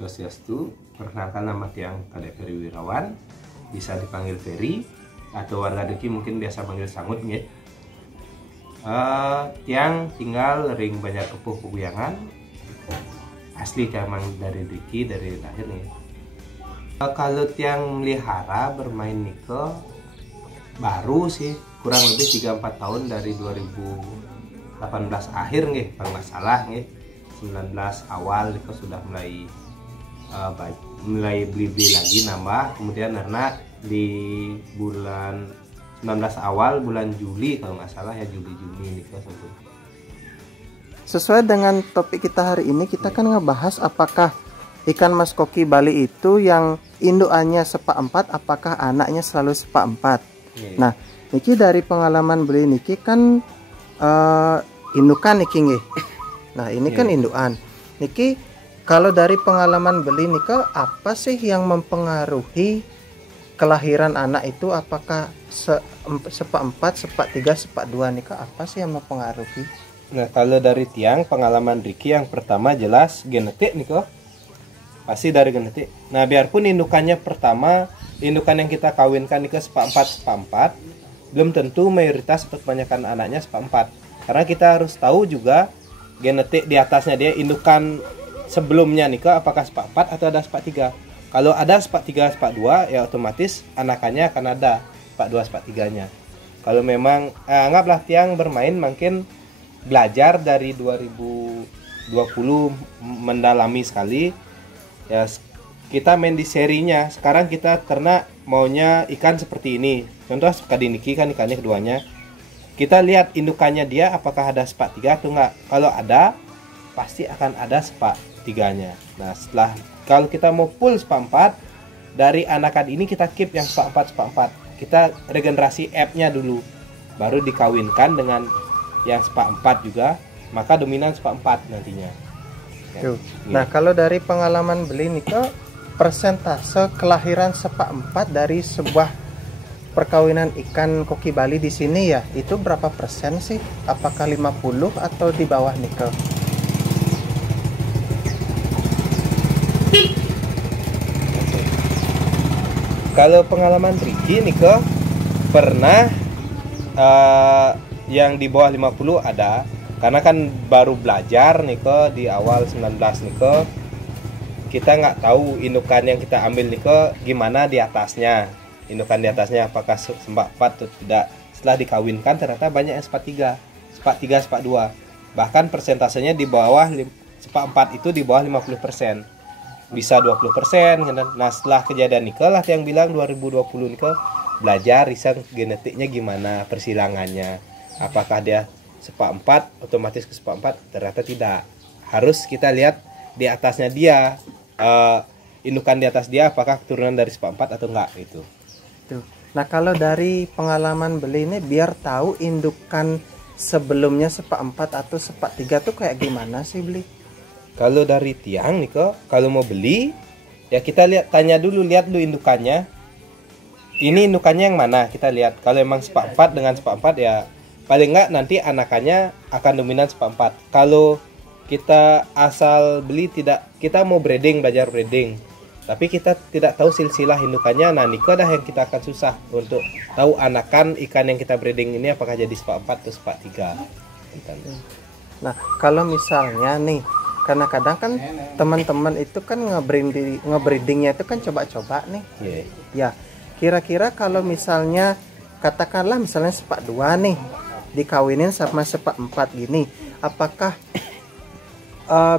Swastiastu. Perkenalkan, nama tiang Kadek Ferry Wirawan, bisa dipanggil Ferry atau warga Deki mungkin biasa panggil Sangut nggih. Tiang tinggal ring Banjar Kepuh Puguyangan. Asli emang dari Deki, dari lahir nih. Kalau tiang melihara bermain nike baru sih, kurang lebih 3-4 tahun dari 2018 akhir nih, kalau nggak salah nih. 19 awal itu sudah mulai beli lagi nambah, kemudian karena di bulan 19 awal bulan Juli kalau nggak salah ya, Juli itu sebut. Sesuai dengan topik kita hari ini, kita kan ngebahas apakah ikan mas koki Bali itu yang indukannya sepak 4, apakah anaknya selalu sepak 4. Nah, niki dari pengalaman beli niki kan indukan niki nggih. Nah, ini kan indukan. Niki kalau dari pengalaman beli nika, apa sih yang mempengaruhi kelahiran anak itu? Apakah sepak 4, sepak 3, sepak 2 nika, apa sih yang mempengaruhi? Nah, kalau dari tiang pengalaman Riki, yang pertama jelas genetik nih kok. Pasti dari genetik. Nah, biarpun indukannya pertama, indukan yang kita kawinkan nih ke sepak 4, belum tentu mayoritas atau kebanyakan anaknya sepak 4. Karena kita harus tahu juga genetik di atasnya dia, indukan sebelumnya nih ke apakah sepak 4 atau ada sepak 3. Kalau ada sepak 3, sepak 2 ya otomatis anakannya akan ada sepak 2, sepak 3-nya. Kalau memang anggaplah tiang bermain mungkin belajar dari 2020 mendalami sekali ya, kita main di serinya. Sekarang kita karena maunya ikan seperti ini, contoh kadiniki kan ikannya keduanya, kita lihat indukannya dia apakah ada sepak 3 atau enggak. Kalau ada, pasti akan ada sepak 3-nya. Nah, setelah kalau kita mau full sepak 4, dari anakan ini kita keep yang sepak 4. Kita regenerasi F-nya dulu, baru dikawinkan dengan yang sepak 4 juga, maka dominan sepak 4 nantinya. Ya. Nah, kalau dari pengalaman beli nika, persentase kelahiran sepak 4 dari sebuah perkawinan ikan koki Bali di sini ya, itu berapa persen sih? Apakah 50 atau di bawah nika? Kalau pengalaman Riki nika pernah yang di bawah 50 ada, karena kan baru belajar nika di awal 19 nika, kita nggak tahu indukan yang kita ambil nika gimana di atasnya, indukan di atasnya apakah sepak 4 atau tidak. Setelah dikawinkan ternyata banyak yang sepak 3, sepak 2, bahkan persentasenya di bawah sepak 4 itu di bawah 50%, bisa 20%. Nah, setelah kejadian nika lah yang bilang 2020 nika belajar riset genetiknya gimana, persilangannya, apakah dia sepak 4 otomatis ke sepak 4, ternyata tidak. Harus kita lihat di atasnya dia, indukan di atas dia apakah keturunan dari sepak 4 atau enggak itu. Tuh. Nah, kalau dari pengalaman beli ini, biar tahu indukan sebelumnya sepak 4 atau sepak 3 tuh kayak gimana sih beli? Kalau dari tiang nih kok, kalau mau beli ya kita lihat, tanya dulu, lihat dulu indukannya. Ini indukannya yang mana, kita lihat. Kalau emang sepak 4 dengan sepak 4 ya paling enggak nanti anakannya akan dominan sepak 4. Kalau kita asal beli, tidak, kita mau breeding, belajar breeding, tapi kita tidak tahu silsilah indukannya, nah niko dah yang kita akan susah untuk tahu anakan ikan yang kita breeding ini apakah jadi sepak 4 atau sepak 3. Nah, kalau misalnya nih, karena kadang kan teman-teman itu kan ngebreedingnya itu kan coba-coba nih. Ya, kira-kira kalau misalnya katakanlah misalnya sepak 2 nih dikawinin sama sepak 4 gini, apakah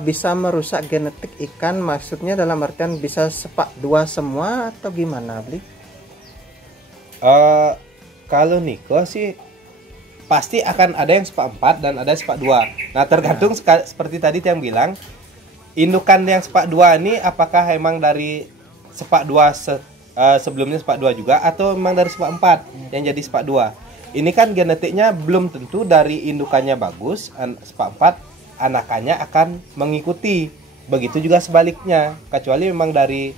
bisa merusak genetik ikan? Maksudnya dalam artian bisa sepak 2 semua atau gimana beli? Kalau niko sih pasti akan ada yang sepak 4 dan ada sepak 2. Nah, tergantung seperti tadi yang bilang, indukan yang sepak 2 ini apakah emang dari sepak 2 sebelumnya sepak 2 juga, atau memang dari sepak 4 yang jadi sepak 2. Ini kan genetiknya belum tentu dari indukannya bagus, sepak 4 anakannya akan mengikuti. Begitu juga sebaliknya, kecuali memang dari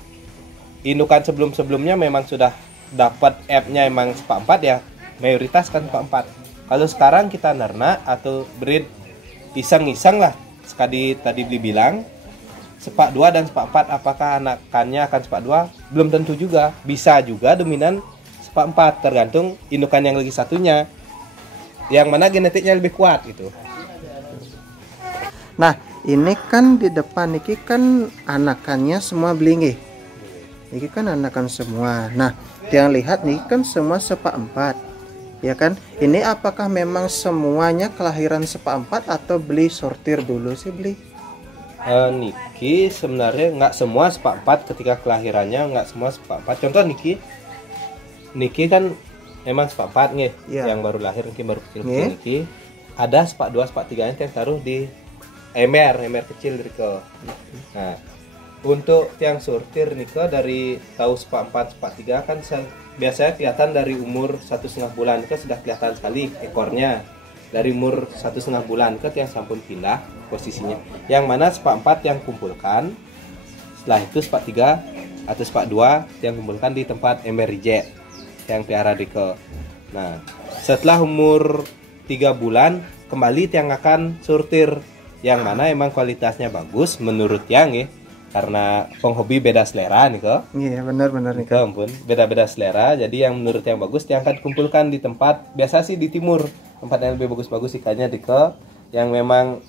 indukan sebelum-sebelumnya memang sudah dapat F-nya emang sepak 4 ya, mayoritas kan sepak 4. Kalau sekarang kita nernak atau breed iseng-iseng lah, sekali tadi bilang sepak 2 dan sepak 4 apakah anakannya akan sepak 2? Belum tentu juga. Bisa juga dominan sepak 4 tergantung indukan yang lagi satunya. Yang mana genetiknya lebih kuat gitu. Nah, ini kan di depan niki kan anakannya semua belingi. Niki kan anakan semua. Nah, yang lihat nih kan semua sepak 4. Ya kan? Ini apakah memang semuanya kelahiran sepak 4 atau beli sortir dulu sih beli? Niki sebenarnya nggak semua sepak 4 ketika kelahirannya, nggak semua sepak 4. Contoh Niki kan emang sepak 4 nih, yang baru lahir Niki baru kecil Niki. Ada sepak 2, sepak 3 yang taruh di ember kecil Riko. Nah, untuk yang sortir Niko dari tahu sepak 4, sepak 3 kan biasanya kelihatan dari umur 1,5 bulan itu sudah kelihatan sekali ekornya. Dari umur 1,5 bulan ke yang sampun pindah posisinya. Yang mana sepak 4 yang kumpulkan, setelah itu sepak 3 atau sepak 2 yang kumpulkan di tempat ember reject yang piara Riko. Nah, setelah umur 3 bulan kembali yang akan sortir, yang mana emang kualitasnya bagus menurut yang ya, karena penghobi beda selera nih kok. Iya benar nih kok. Ampun, beda-beda selera. Jadi yang menurut yang bagus yang akan dikumpulkan di tempat biasa sih di timur, tempat yang lebih bagus-bagus ikannya di ke, yang memang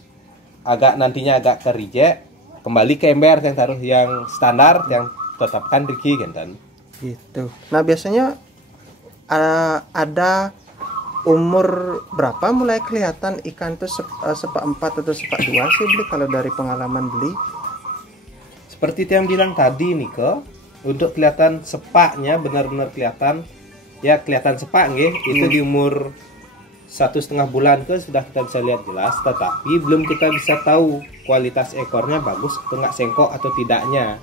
agak nantinya agak ke reject, kembali ke ember yang taruh yang standar yang tetapkan Riki kan. Gitu. Nah biasanya ada umur berapa mulai kelihatan ikan tuh sepak 4 atau sepak 2 sih beli kalau dari pengalaman beli? Seperti yang bilang tadi nih kok, untuk kelihatan sepaknya benar-benar kelihatan ya, kelihatan sepak nggih, itu di umur 1,5 bulan ke sudah kita bisa lihat jelas, tetapi belum kita bisa tahu kualitas ekornya bagus atau nggak sengkok atau tidaknya.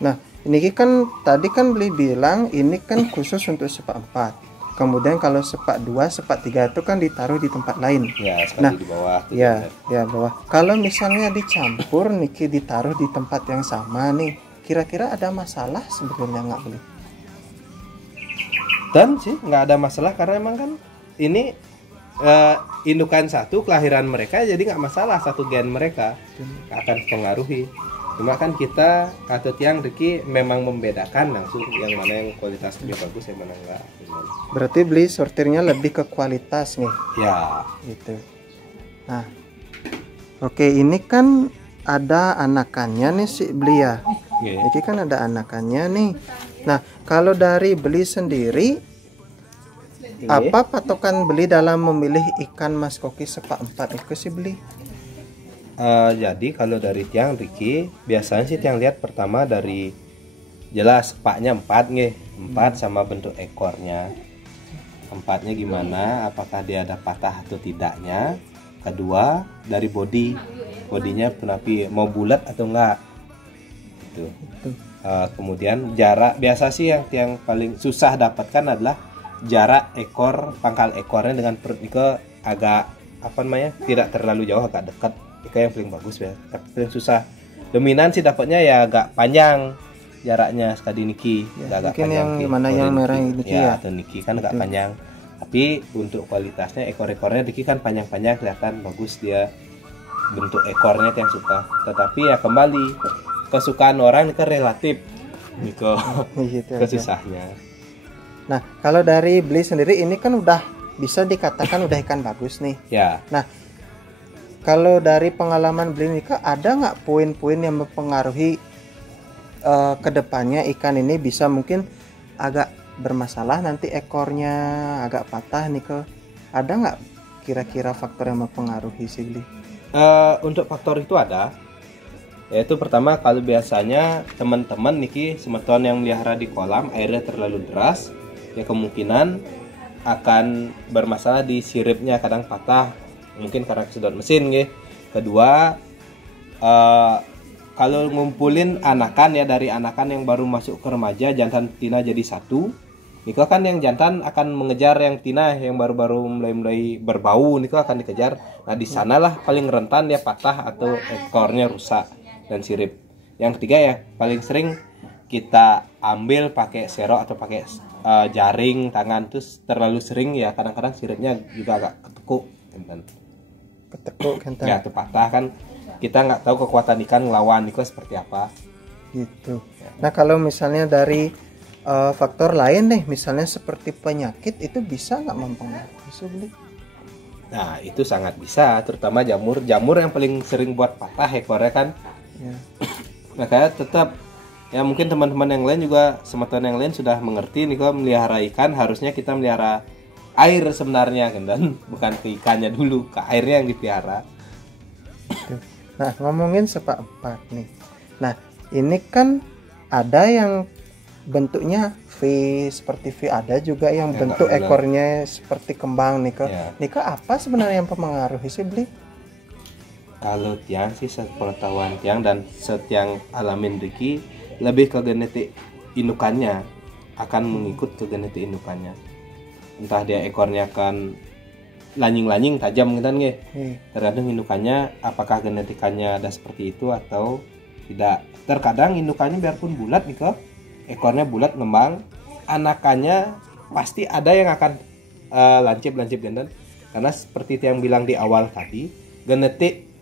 Nah ini kan tadi kan beli bilang ini kan khusus untuk sepak 4. Kemudian kalau sepak 2, sepak 3 itu kan ditaruh di tempat lain. Ya, sekali di bawah. Ya bawah. Kalau misalnya dicampur niki ditaruh di tempat yang sama nih, kira-kira ada masalah sebetulnya nggak beli? Dan sih nggak ada masalah karena emang kan ini indukan satu kelahiran mereka, jadi nggak masalah satu gen mereka akan pengaruhi. Cuma kan kita atau tiang Riki memang membedakan langsung yang mana yang kualitasnya bagus yang mana enggak. Berarti beli sortirnya lebih ke kualitas nih. Ya, gitu. Nah, oke ini kan ada anakannya nih si beli ya. Ini kan ada anakannya nih. Nah, kalau dari beli sendiri, apa patokan beli dalam memilih ikan mas koki sepak 4 itu sih beli? Jadi kalau dari tiang Riki biasanya sih tiang lihat pertama dari jelas sepaknya 4 nih, 4 sama bentuk ekornya. 4-nya gimana, apakah dia ada patah atau tidaknya. Kedua dari bodinya penapi mau bulat atau enggak gitu. Kemudian jarak, biasa sih yang paling susah dapatkan adalah jarak ekor, pangkal ekornya dengan perut itu agak apa namanya, tidak terlalu jauh, agak dekat. Itu yang paling bagus ya, tapi paling susah. Dominan sih dapatnya ya agak panjang jaraknya sekali niki ya, agak panjang, yang mana yang merah niki ya, atau niki kan agak panjang, tapi untuk kualitasnya ekor-ekornya niki kan panjang-panjang, kelihatan bagus dia bentuk ekornya yang suka. Tetapi ya kembali kesukaan orang itu relatif gitu, kesusahnya. Nah kalau dari beli sendiri ini kan udah bisa dikatakan udah ikan bagus nih ya. Nah kalau dari pengalaman beli nikah, ada nggak poin-poin yang mempengaruhi kedepannya ikan ini bisa mungkin agak bermasalah, nanti ekornya agak patah nih ke? Ada nggak kira-kira faktor yang mempengaruhi sih beli? Untuk faktor itu ada, yaitu pertama kalau biasanya teman-teman niki semeton yang melihara di kolam airnya terlalu deras, ya kemungkinan akan bermasalah di siripnya, kadang patah. Mungkin karena kesedot mesin gitu. Kedua, kalau ngumpulin anakan ya, dari anakan yang baru masuk ke remaja, jantan tina jadi satu, itu kan yang jantan akan mengejar yang tina yang baru-baru mulai berbau, itu akan dikejar. Nah di sanalah paling rentan dia patah atau ekornya rusak dan sirip. Yang ketiga ya paling sering kita ambil pakai serok atau pakai jaring tangan, terus terlalu sering ya kadang-kadang siripnya juga agak ketekuk kan. Ya, itu patah kan. kita nggak tahu kekuatan ikan ngelawan itu seperti apa gitu. Nah kalau misalnya dari faktor lain nih, misalnya seperti penyakit, itu bisa nggak mempengaruhi Subli? Nah itu sangat bisa, terutama jamur yang paling sering buat patah ekornya kan Ya. makanya tetap ya mungkin teman-teman yang lain juga teman yang lain sudah mengerti nih kalau melihara ikan harusnya kita melihara air sebenarnya kan dan bukan ke ikannya dulu, ke airnya yang dipelihara. Nah ngomongin sepak empat nih, nah ini kan ada yang bentuknya V seperti V, ada juga yang Ya, bentuk enggak, ekornya seperti kembang nih kok. Ya. Nih kok apa sebenarnya yang mempengaruhi sih Bli? Kalau tiang sih sepengetahuan tiang dan setiang alamin Riki lebih ke genetik indukannya, akan mengikut ke genetik indukannya. Entah dia ekornya akan lanying-lanying tajam gitu kan nggih. Tergantung indukannya apakah genetikanya ada seperti itu atau tidak. Terkadang indukannya biarpun bulat nih kok, ekornya bulat ngembang, anakannya pasti ada yang akan lancip gendan. Karena seperti yang bilang di awal tadi, genetik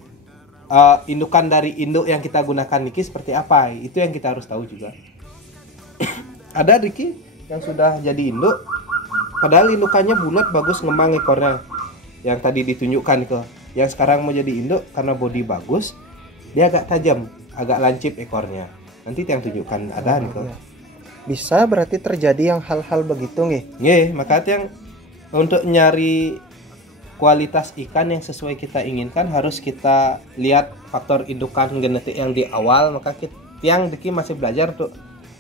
indukan dari induk yang kita gunakan Niki seperti apa, itu yang kita harus tahu juga. Ada Riki yang sudah jadi induk padahal indukannya bulat bagus ngembang ekornya yang tadi ditunjukkan ke, yang sekarang mau jadi induk karena body bagus dia agak tajam, agak lancip ekornya. Nanti yang tunjukkan ada nih kok. Bisa berarti terjadi yang hal-hal begitu nggih. Makanya yang untuk nyari kualitas ikan yang sesuai kita inginkan harus kita lihat faktor indukan genetik yang di awal. Maka yang Diki masih belajar untuk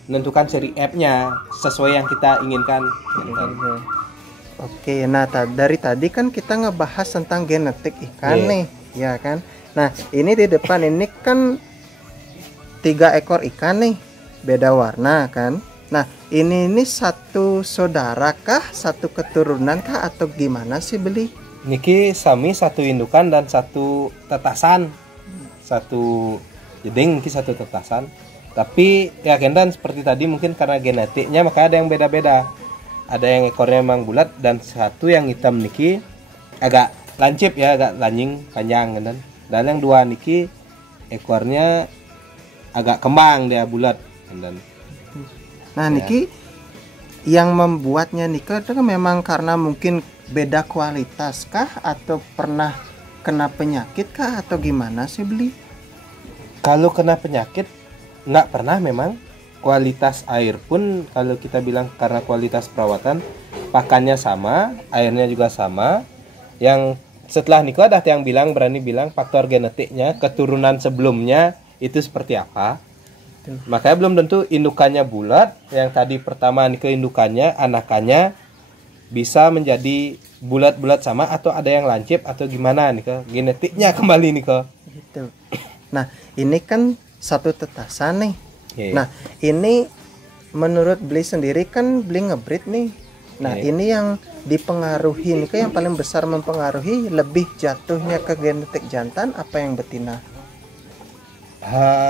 menentukan seri F-nya sesuai yang kita inginkan. Oke, nah dari tadi kan kita ngebahas tentang genetik ikan nih, ya kan? Nah ini di depan ini kan 3 ekor ikan nih, beda warna kan? Nah ini satu saudara kah, satu keturunan kah, atau gimana sih Beli? Niki sami satu indukan dan satu tetasan, satu jeding, Niki satu tetasan. Tapi ya kendan seperti tadi mungkin karena genetiknya maka ada yang beda-beda. Ada yang ekornya memang bulat dan satu yang hitam Niki agak lancip ya, agak lanying panjang kan. Dan yang dua Niki ekornya agak kembang, dia bulat kan. Nah Niki yang membuatnya Nika itu kan memang karena mungkin beda kualitas kah, atau pernah kena penyakit kah, atau gimana sih Beli? Kalau kena penyakit nggak pernah memang. Kualitas air pun kalau kita bilang karena kualitas perawatan, pakannya sama, airnya juga sama. Yang setelah Niko ada yang berani bilang faktor genetiknya, keturunan sebelumnya itu seperti apa. Makanya belum tentu indukannya bulat. Yang tadi pertama Niko indukannya, anakannya bisa menjadi bulat-bulat sama atau ada yang lancip atau gimana Niko. Genetiknya kembali Niko. Gitu. Nah ini kan satu tetasan nih. Nah ini menurut Beli sendiri kan Beli ngebreed nih. Nah ini yang dipengaruhi nih, yang paling besar mempengaruhi lebih jatuhnya ke genetik jantan apa yang betina?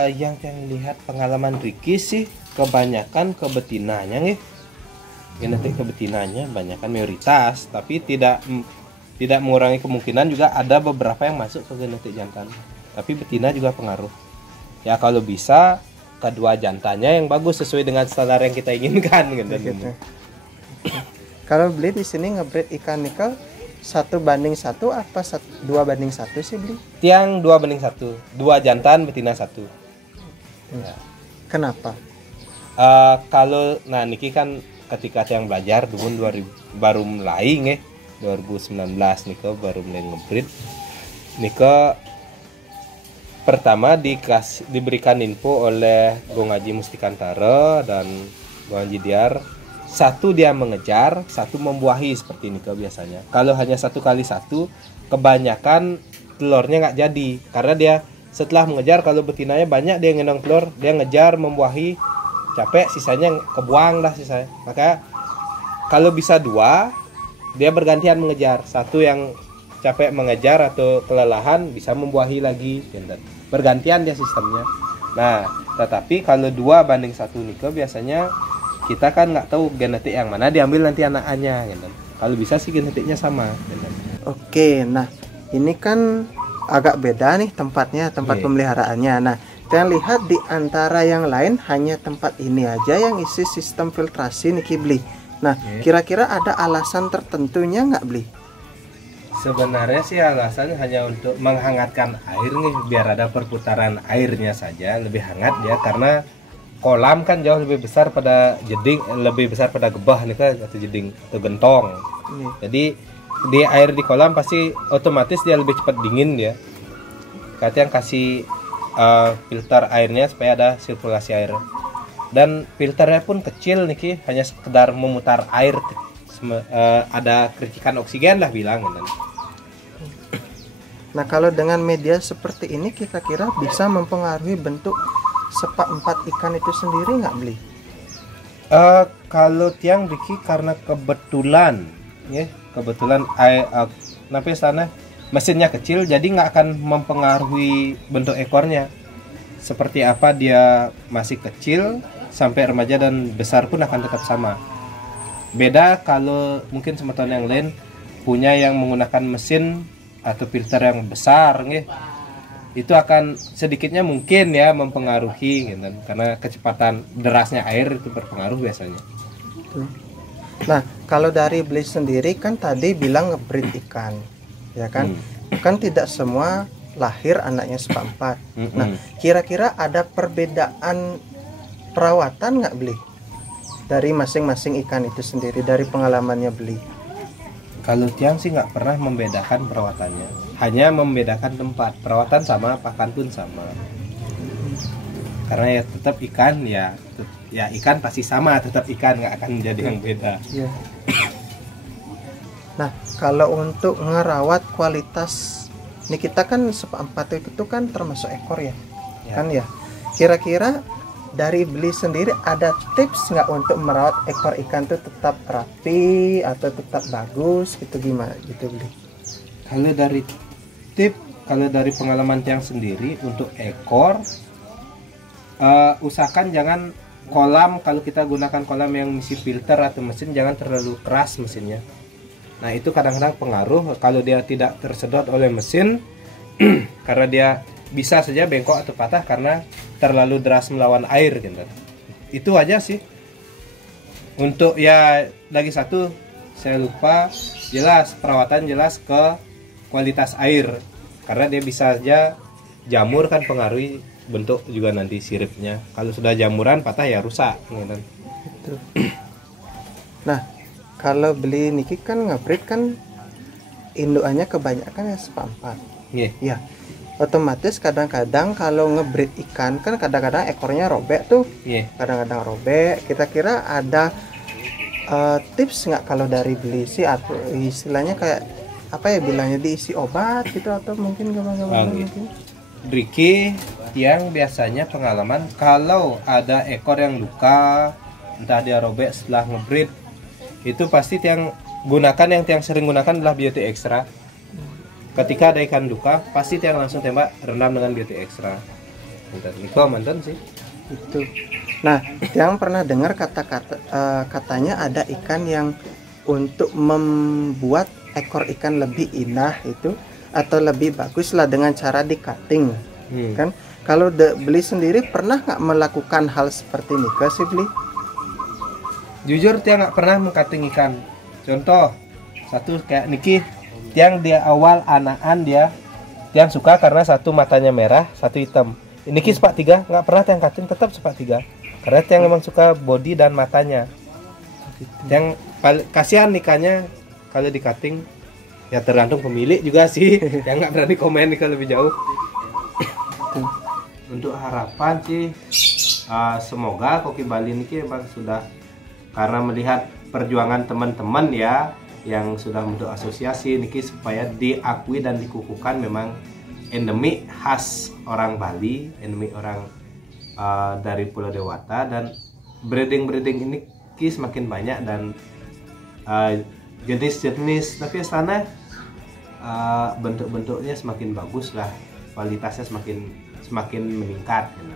Yang lihat pengalaman Ricky sih kebanyakan ke betinanya nih. Genetik ke betinanya banyakan mayoritas, tapi tidak mengurangi kemungkinan juga ada beberapa yang masuk ke genetik jantan. Tapi betina juga pengaruh. Ya kalau bisa kedua jantannya yang bagus sesuai dengan standar yang kita inginkan gitu. Kalau Beli di sini ngebreed ikan nikel 1:1 apa 2:1 sih Beli? Tiang 2:1, 2 jantan betina 1. Ya. Kenapa? Kalau Niki kan ketika tiang belajar dulu 2000 baru mulai nih 2019 Niko baru mulai ngebreed. Niko pertama diberikan info oleh Gong Haji Mustikantara dan Gong Haji Diar. Satu dia mengejar, satu membuahi seperti ini biasanya. Kalau hanya 1 kali 1, kebanyakan telurnya nggak jadi. Karena dia setelah mengejar, kalau betinanya banyak dia ngendong telur, dia ngejar, membuahi, capek, sisanya kebuang dah sisanya. Maka kalau bisa 2, dia bergantian mengejar. Satu yang capek mengejar atau kelelahan bisa membuahi lagi, bergantian dia sistemnya. Nah, tetapi kalau 2:1 Niko biasanya kita kan nggak tahu genetik yang mana diambil nanti anak-anaknya. Kalau bisa sih genetiknya sama. Oke, nah ini kan agak beda nih tempatnya, tempat Iya. pemeliharaannya. Nah, kita lihat di antara yang lain hanya tempat ini aja yang isi sistem filtrasi nih Bli. Nah, Iya. kira-kira ada alasan tertentunya nggak Bli? Sebenarnya sih alasannya hanya untuk menghangatkan air nih, biar ada perputaran airnya saja lebih hangat ya, karena kolam kan jauh lebih besar pada jeding, lebih besar pada gebah nih kan, atau jeding atau gentong. Ini. Jadi di air di kolam pasti otomatis dia lebih cepat dingin dia. Katanya kasih filter airnya supaya ada sirkulasi air. Dan filternya pun kecil nih Ki, hanya sekedar memutar air, ada kericikan oksigen lah bilang kan. Nah, kalau dengan media seperti ini kira-kira bisa mempengaruhi bentuk sepak empat ikan itu sendiri nggak Bli? Kalau tiang Diki karena kebetulan ya, kebetulan air kenapa sana mesinnya kecil, jadi nggak akan mempengaruhi bentuk ekornya. Seperti apa dia masih kecil sampai remaja dan besar pun akan tetap sama. Beda kalau mungkin teman-teman yang lain punya yang menggunakan mesin atau filter yang besar nggih. Itu akan sedikitnya mungkin ya mempengaruhi gitu, karena kecepatan derasnya air itu berpengaruh biasanya. Nah, kalau dari Bli sendiri kan tadi bilang ngebreed ikan, ya kan? Kan tidak semua lahir anaknya sepak empat. Nah, kira-kira ada perbedaan perawatan nggak Bli? Dari masing-masing ikan itu sendiri, dari pengalamannya Bli? Kalau tiang sih nggak pernah membedakan perawatannya, hanya membedakan tempat. Perawatan sama, pakan pun sama. Karena ya tetap ikan ya ikan pasti sama, tetap ikan, nggak akan menjadi yang beda. Ya. Nah, kalau untuk ngerawat kualitas, ini kita kan sepak empat itu kan termasuk ekor ya, kan ya. Kira-kira dari Bli sendiri ada tips nggak untuk merawat ekor ikan itu tetap rapi atau tetap bagus gitu, gimana gitu Bli? Kalau dari pengalaman tiang sendiri untuk ekor, usahakan jangan kolam, kalau kita gunakan kolam yang isi filter atau mesin, jangan terlalu keras mesinnya. Nah itu kadang-kadang pengaruh kalau dia tidak tersedot oleh mesin karena dia bisa saja bengkok atau patah karena terlalu deras melawan air gitu. Itu aja sih. Untuk ya lagi satu saya lupa, jelas perawatan jelas ke kualitas air, karena dia bisa saja jamur kan pengaruhi bentuk juga nanti siripnya. Kalau sudah jamuran patah ya rusak gitu. Gitu. Nah, kalau Bli niki kan ngebreed kan indukannya kebanyakan ya sepak empat. Yeah. Ya, otomatis kadang-kadang kalau ngebreed ikan kan kadang-kadang ekornya robek tuh. Yeah. Kadang-kadang robek. Kira-kira ada tips nggak kalau dari Bli sih, atau istilahnya kayak apa ya bilangnya, diisi obat gitu atau mungkin gimana mungkin? Ricky yang biasanya pengalaman kalau ada ekor yang luka, entah dia robek setelah ngebreed, itu pasti tiang sering gunakan adalah biotik ekstra. Ketika ada ikan luka, pasti tiang langsung tembak rendam dengan biotik ekstra. Itu mantan sih. Itu. Nah, tiang pernah dengar katanya ada ikan yang untuk membuat ekor ikan lebih indah itu atau lebih bagus lah dengan cara di cutting. Kan kalau Bli sendiri pernah nggak melakukan hal seperti ini ke si Bli? Jujur tiang nggak pernah mengcutting ikan. Contoh satu kayak Niki, tiang dia awal anakan tiang suka karena satu matanya merah, satu hitam. Niki sepak 3 nggak pernah tiang cutting, tetap sepak 3 karena tiang memang suka body dan matanya. Tiang kasihan ikannya kalau di cutting, ya tergantung pemilik juga sih. Yang nggak berani komen nih kalau lebih jauh. Untuk harapan sih semoga Koki Bali ini memang sudah, karena melihat perjuangan teman-teman ya yang sudah bentuk asosiasi niki, supaya diakui dan dikukuhkan memang endemik khas orang Bali, endemik orang dari Pulau Dewata, dan breeding ini semakin banyak dan jenis-jenis tapi sana bentuk-bentuknya semakin bagus lah, kualitasnya semakin meningkat gitu.